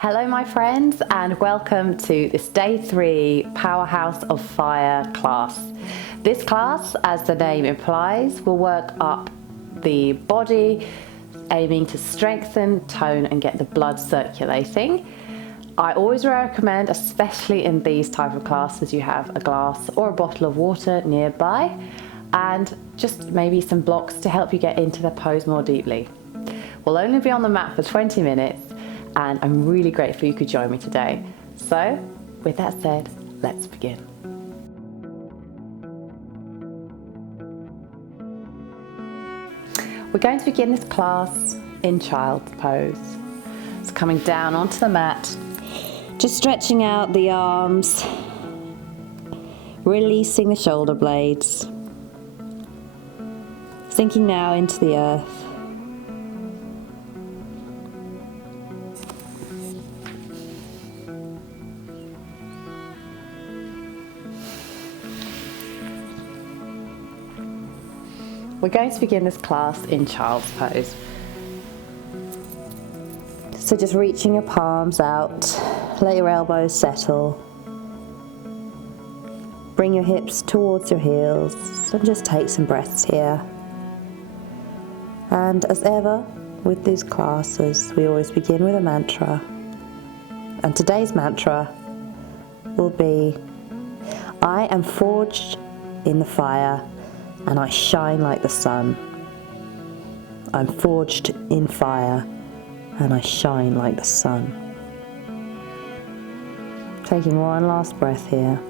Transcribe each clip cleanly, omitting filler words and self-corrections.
Hello my friends, and welcome to this day 3 Powerhouse of Fire class. This class, as the name implies, will work up the body, aiming to strengthen, tone and get the blood circulating. I always recommend, especially in these type of classes, you have a glass or a bottle of water nearby and just maybe some blocks to help you get into the pose more deeply. We'll only be on the mat for 20 minutes and I'm really grateful you could join me today. So with that said, let's begin. We're going to begin this class in child's pose. So coming down onto the mat, just stretching out the arms, releasing the shoulder blades, sinking now into the earth. We're going to begin this class in child's pose. So just reaching your palms out, let your elbows settle. Bring your hips towards your heels and just take some breaths here. And as ever with these classes, we always begin with a mantra. And today's mantra will be, I am forged in the fire and I shine like the sun. I'm forged in fire and I shine like the sun. Taking one last breath here.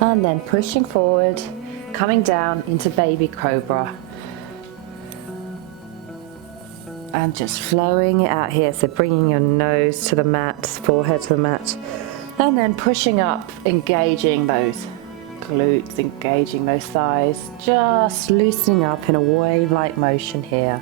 And then pushing forward, coming down into baby cobra. And just flowing it out here, so bringing your nose to the mat, forehead to the mat, and then pushing up, engaging those glutes, engaging those thighs, just loosening up in a wave-like motion here.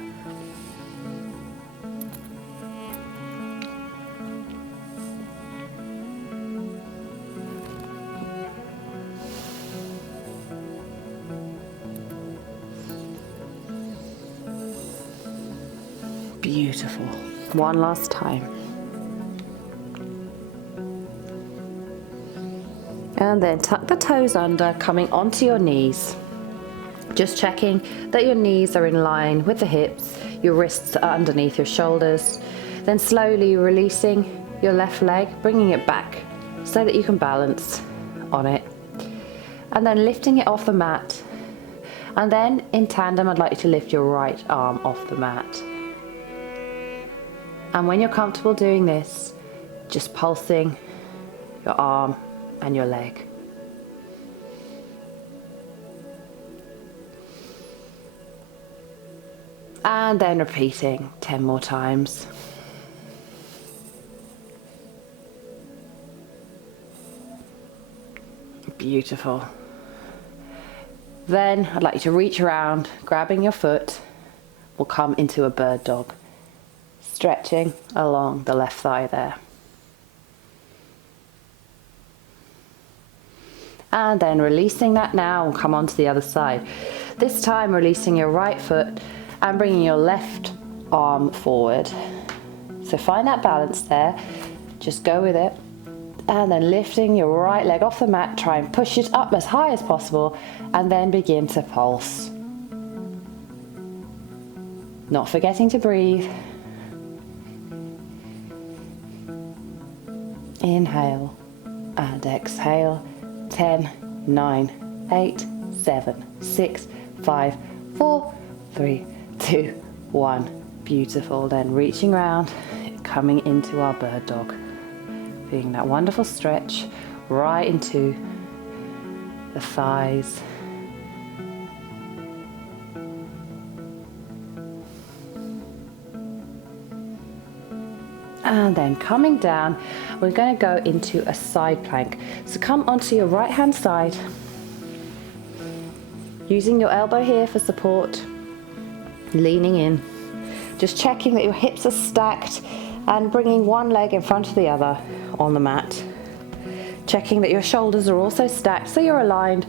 Beautiful. One last time. And then tuck the toes under, coming onto your knees. Just checking that your knees are in line with the hips, your wrists are underneath your shoulders. Then slowly releasing your left leg, bringing it back so that you can balance on it. And then lifting it off the mat. And then in tandem, I'd like you to lift your right arm off the mat. And when you're comfortable doing this, just pulsing your arm and your leg. And then repeating 10 more times. Beautiful. Then I'd like you to reach around, grabbing your foot. We'll come into a bird dog. Stretching along the left thigh there. And then releasing that now and come onto the other side. This time releasing your right foot and bringing your left arm forward. So find that balance there, just go with it. And then lifting your right leg off the mat, try and push it up as high as possible and then begin to pulse. Not forgetting to breathe. Inhale and exhale. 10, 9, 8, 7, 6, 5, 4, 3, 2, 1. Beautiful. Then reaching around, coming into our bird dog. Feeling that wonderful stretch right into the thighs. And then coming down, we're going to go into a side plank. So come onto your right hand side, using your elbow here for support, leaning in, just checking that your hips are stacked and bringing one leg in front of the other on the mat. Checking that your shoulders are also stacked so you're aligned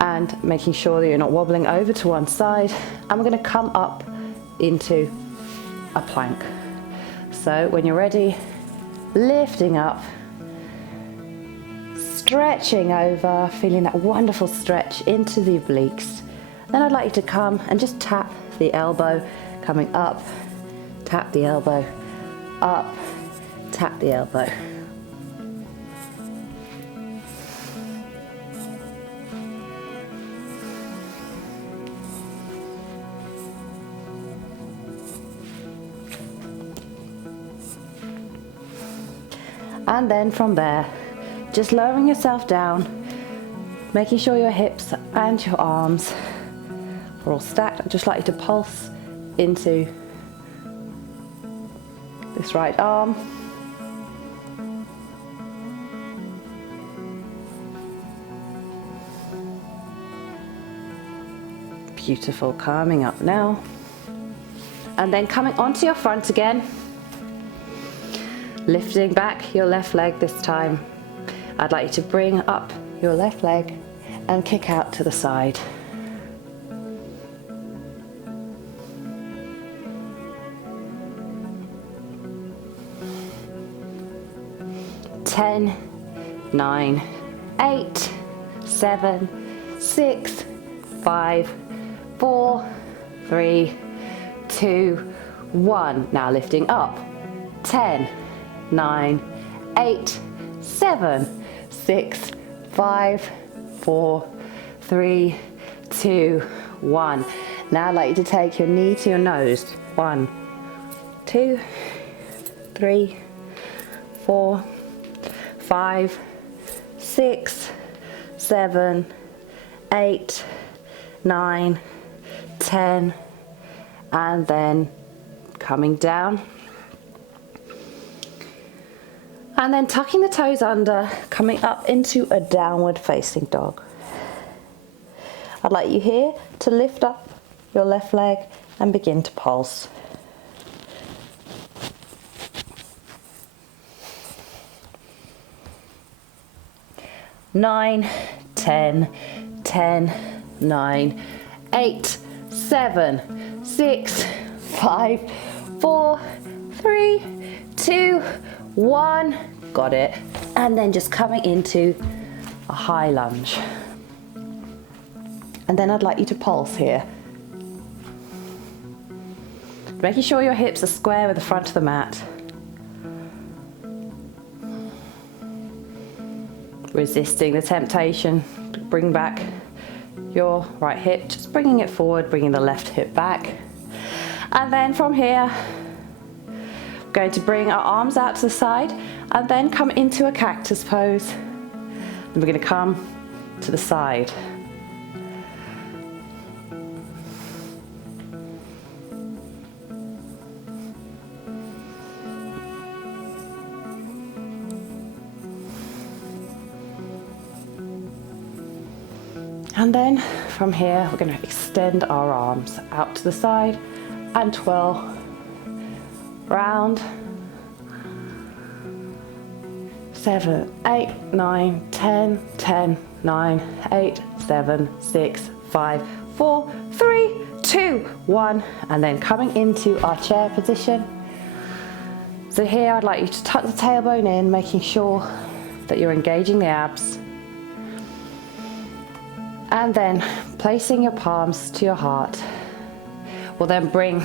and making sure that you're not wobbling over to one side. And we're going to come up into a plank. So when you're ready, lifting up, stretching over, feeling that wonderful stretch into the obliques. Then I'd like you to come and just tap the elbow, coming up, tap the elbow, up, tap the elbow. And then from there, just lowering yourself down, making sure your hips and your arms are all stacked. I'd just like you to pulse into this right arm. Beautiful, coming up now. And then coming onto your front again. Lifting back your left leg this time. I'd like you to bring up your left leg and kick out to the side. Ten, 9, 8, 7, 6, 5, 4, 3, 2, 1. Now lifting up. 10, 9, 8, 7, 6, 5, 4, 3, 2, 1. Now I'd like you to take your knee to your nose. 1, 2, 3, 4, 5, 6, 7, 8, 9, 10, and then coming down. And then tucking the toes under, coming up into a downward facing dog. I'd like you here to lift up your left leg and begin to pulse. Nine, 10, 10, 9, 8, 7, 6, 5, 4, 3, 2, 1. Got it. And then just coming into a high lunge. And then I'd like you to pulse here. Making sure your hips are square with the front of the mat. Resisting the temptation to bring back your right hip, just bringing it forward, bringing the left hip back. And then from here, we're going to bring our arms out to the side and then come into a cactus pose. Then we're going to come to the side. And then from here, we're going to extend our arms out to the side and twirl round. 7, 8, 9, 10, 10, 9, 8, 7, 6, 5, 4, 3, 2, 1. And then coming into our chair position. So here I'd like you to tuck the tailbone in, making sure that you're engaging the abs. And then placing your palms to your heart. We'll then bring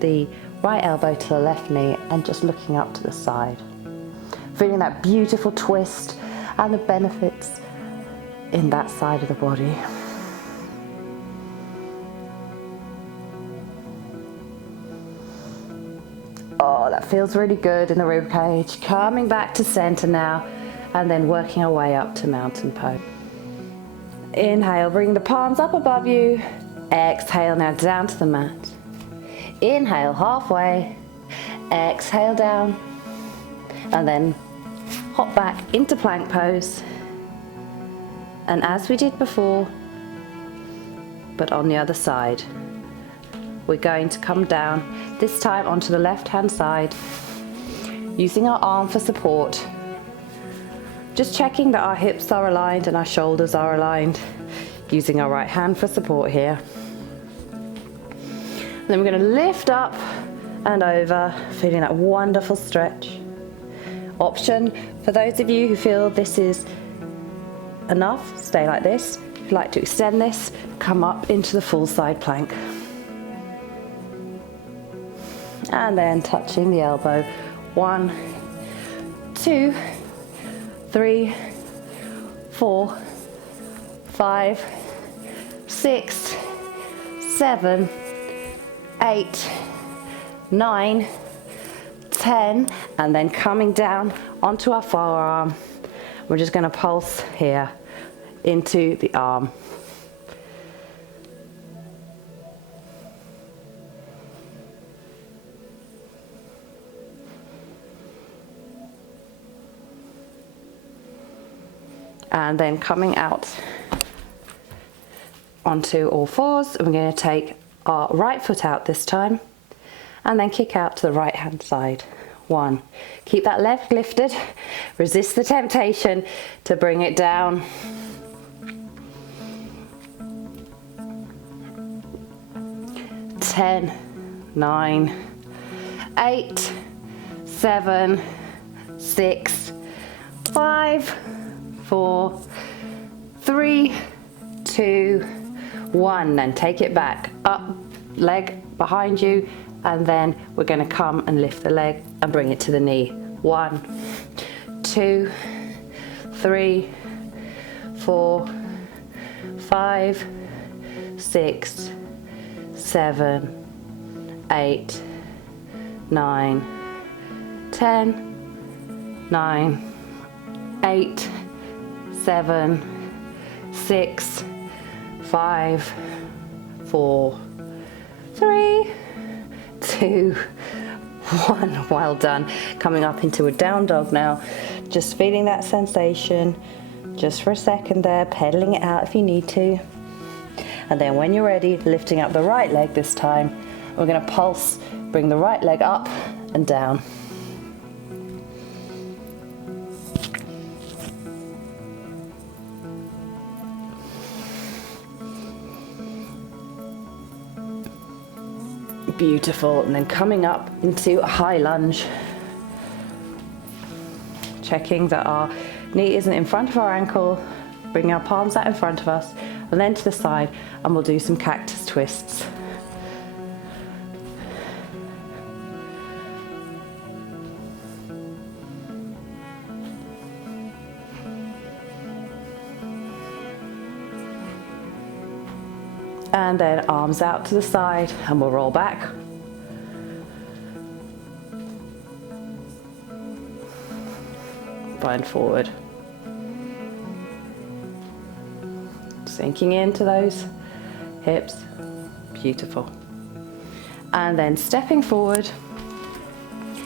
the right elbow to the left knee and just looking up to the side. Feeling that beautiful twist and the benefits in that side of the body. Oh, that feels really good in the rib cage. Coming back to center now and then working our way up to mountain pose. Inhale, bring the palms up above you. Exhale now down to the mat. Inhale halfway. Exhale down. And then hop back into plank pose. And as we did before, but on the other side, we're going to come down, this time onto the left hand side, using our arm for support. Just checking that our hips are aligned and our shoulders are aligned. using our right hand for support here. And then we're going to lift up and over, feeling that wonderful stretch. Option for those of you who feel this is enough, stay like this. If you'd like to extend this, come up into the full side plank. And then touching the elbow. 1, 2, 3, 4, 5, 6, 7, 8, 9, 10, and then coming down onto our forearm. We're just going to pulse here into the arm. And then coming out onto all fours, we're going to take our right foot out this time and then kick out to the right hand side. 1. Keep that left lifted, resist the temptation to bring it down. 10, 9, 8, 7, 6, 5, 4, 3, 2, 1. Then take it back, up, leg behind you, and then we're going to come and lift the leg and bring it to the knee. 1, 2, 3, 4, 5, 6, 7, 8, 9, 10, 9, 8, 7, 6, 5, 4, 3, 2, 1. Well done. Coming up into a down dog now. Just feeling that sensation just for a second there, pedaling it out if you need to. And then when you're ready, lifting up the right leg this time. We're going to pulse, bring the right leg up and down. Beautiful. And then coming up into a high lunge. Checking that our knee isn't in front of our ankle. Bring our palms out in front of us and then to the side, and we'll do some cactus twists. And then arms out to the side, and we'll roll back. Bind forward. Sinking into those hips. Beautiful. And then stepping forward,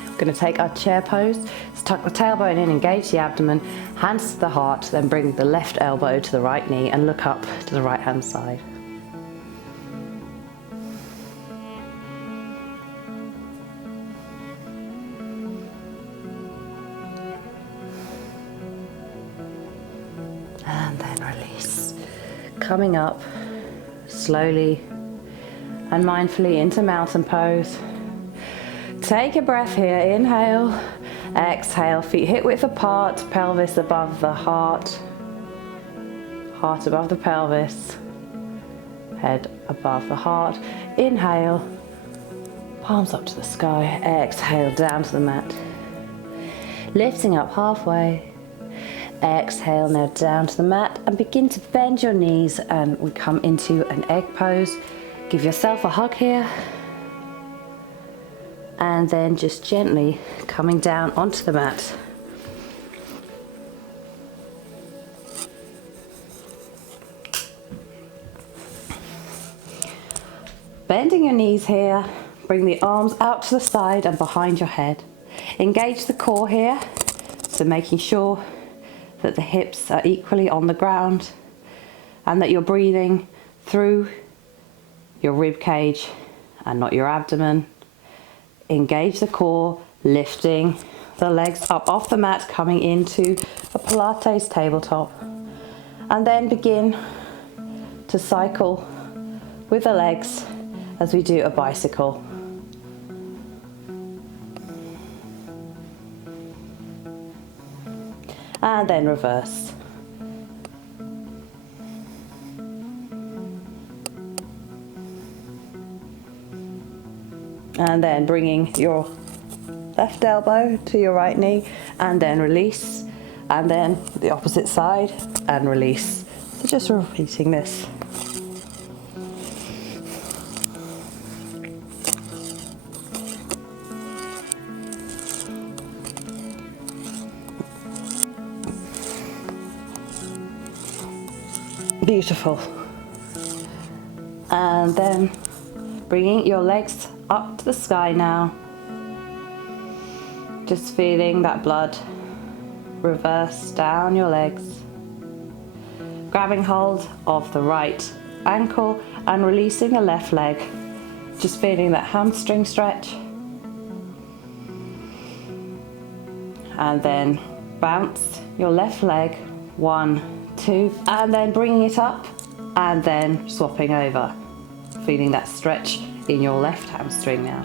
we're going to take our chair pose. Let's tuck the tailbone in, engage the abdomen, hands to the heart, then bring the left elbow to the right knee and look up to the right hand side. And then release. Coming up slowly and mindfully into mountain pose. Take a breath here. Inhale, exhale, feet hip width apart, pelvis above the heart, heart above the pelvis, head above the heart. Inhale, palms up to the sky, exhale down to the mat. Lifting up halfway. Exhale now down to the mat and begin to bend your knees, and we come into an egg pose. Give yourself a hug here and then just gently coming down onto the mat. Bending your knees here, bring the arms out to the side and behind your head. Engage the core here, so making sure that the hips are equally on the ground and that you're breathing through your rib cage and not your abdomen. Engage the core, lifting the legs up off the mat, coming into a Pilates tabletop. And then begin to cycle with the legs as we do a bicycle. And then reverse. And then bringing your left elbow to your right knee and then release, and then the opposite side and release. So just repeating this. Beautiful. And then bringing your legs up to the sky now. Just feeling that blood reverse down your legs. Grabbing hold of the right ankle and releasing the left leg. Just feeling that hamstring stretch. And then bounce your left leg, 1, 2, and then bringing it up and then swapping over. Feeling that stretch in your left hamstring now.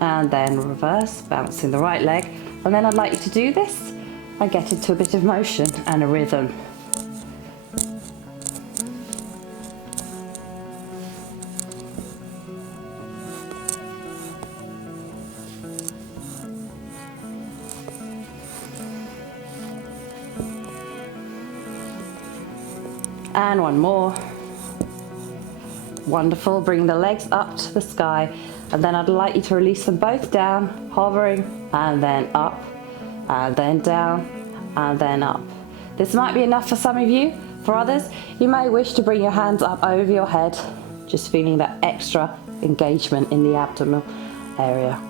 And then reverse, bouncing the right leg. And then I'd like you to do this and get into a bit of motion and a rhythm. And one more. Wonderful, bring the legs up to the sky, and then I'd like you to release them both down, hovering, and then up, and then down, and then up. This might be enough for some of you. For others, you may wish to bring your hands up over your head, just feeling that extra engagement in the abdominal area.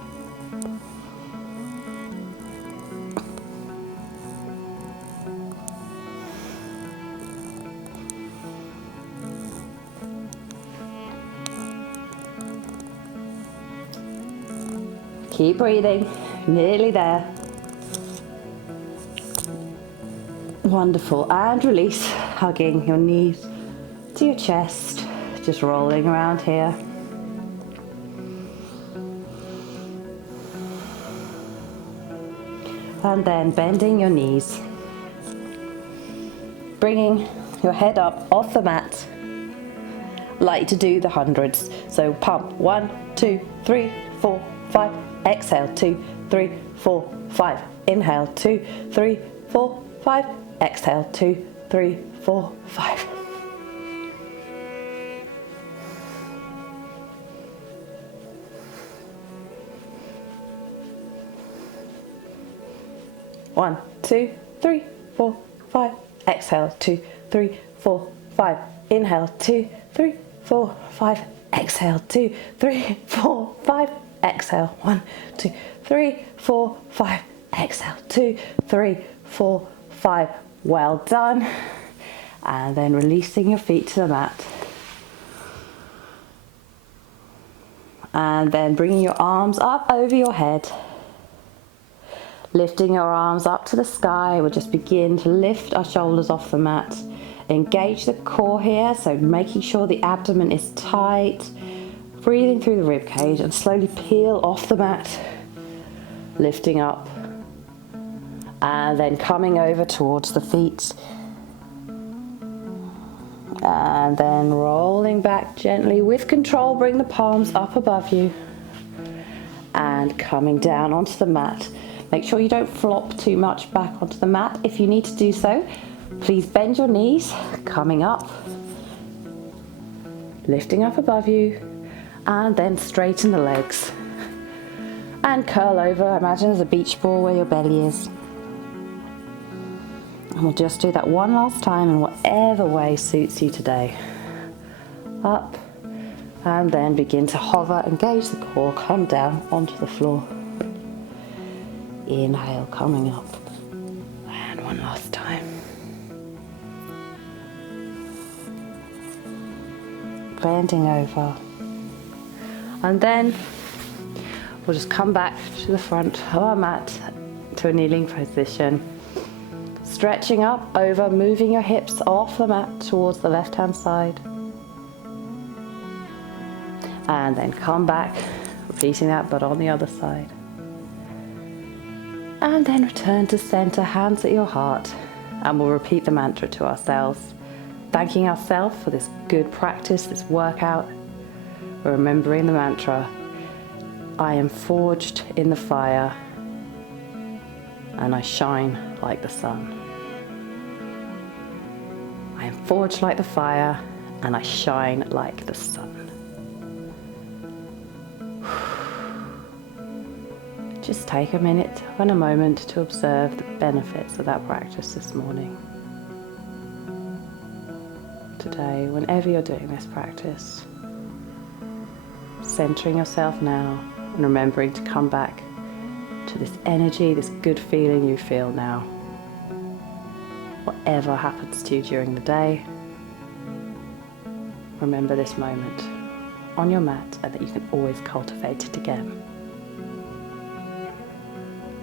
Keep breathing, nearly there. Wonderful, and release, hugging your knees to your chest, just rolling around here. And then bending your knees, bringing your head up off the mat, like to do the hundreds. So pump, 1, 2, 3, 4, 5, exhale, 2, 3, 4, 5, inhale, 2, 3, 4, 5, exhale, 2, 3, 4, 5. One, 2, 3, 4, 5, exhale, 2, 3, 4, 5, inhale, 2, 3, 4, 5, exhale, 2, 3, 4, 5, exhale, 1, 2, 3, 4, 5, exhale, 2, 3, 4, 5. Well done. And then releasing your feet to the mat. And then bringing your arms up over your head. Lifting your arms up to the sky. We'll just begin to lift our shoulders off the mat. Engage the core here, so making sure the abdomen is tight. Breathing through the rib cage and slowly peel off the mat. Lifting up. And then coming over towards the feet. And then rolling back gently with control. Bring the palms up above you. And coming down onto the mat. Make sure you don't flop too much back onto the mat. If you need to do so, please bend your knees, coming up, lifting up above you, and then straighten the legs. And curl over, imagine as a beach ball where your belly is. And we'll just do that one last time in whatever way suits you today. Up, and then begin to hover, engage the core, come down onto the floor. Inhale, coming up, and one last time. Bending over, and then we'll just come back to the front of our mat to a kneeling position. Stretching up over, moving your hips off the mat towards the left-hand side. And then come back, repeating that, but on the other side. And then return to center, hands at your heart. And we'll repeat the mantra to ourselves, thanking ourselves for this good practice, this workout. We're remembering the mantra, I am forged in the fire and I shine like the sun. I am forged like the fire and I shine like the sun. Just take a minute and a moment to observe the benefits of that practice this morning. Today, whenever you're doing this practice, centering yourself now and remembering to come back to this energy, this good feeling you feel now. Whatever happens to you during the day, remember this moment on your mat and that you can always cultivate it again.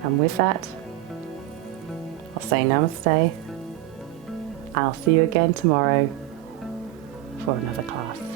And with that, I'll say namaste, and I'll see you again tomorrow for another class.